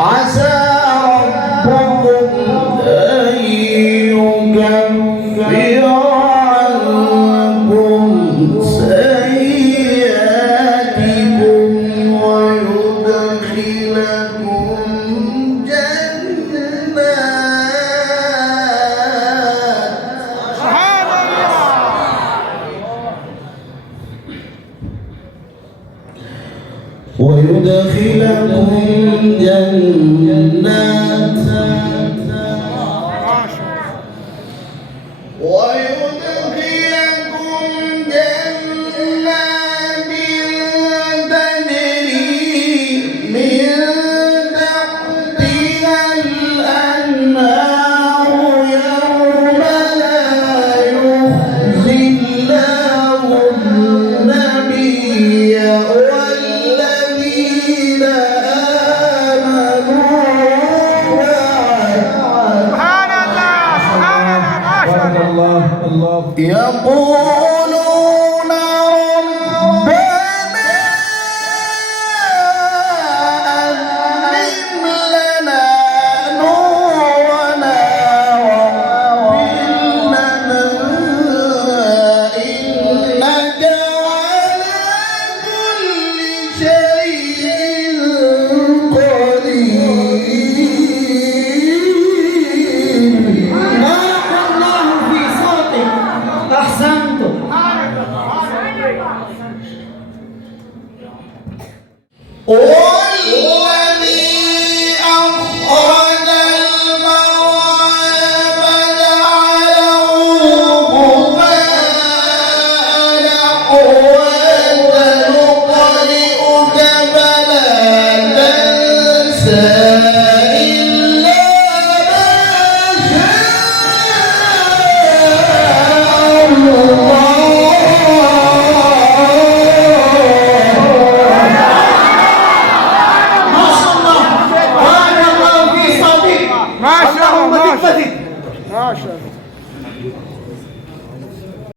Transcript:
عسى ربكم أن يكفر عنكم سيئاتكم ويدخلكم جنات تجري من تحتها الأنهار يوم لا يخزي الله النبي والذين آمنوا معه يقولون ربنا أتمم لنا نورنا واغفر لنا إنك على كل شيء قدير. بارك الله في صوتك، أحسنتم. والذي أخرج المرعى فجعله غثاء نحوا نقرئك فلا تنسى إلا ما شاء الله. بارك الله في صوتك. ما شاء الله، اللهم ما شاء تكفتك. الله، ما شاء الله.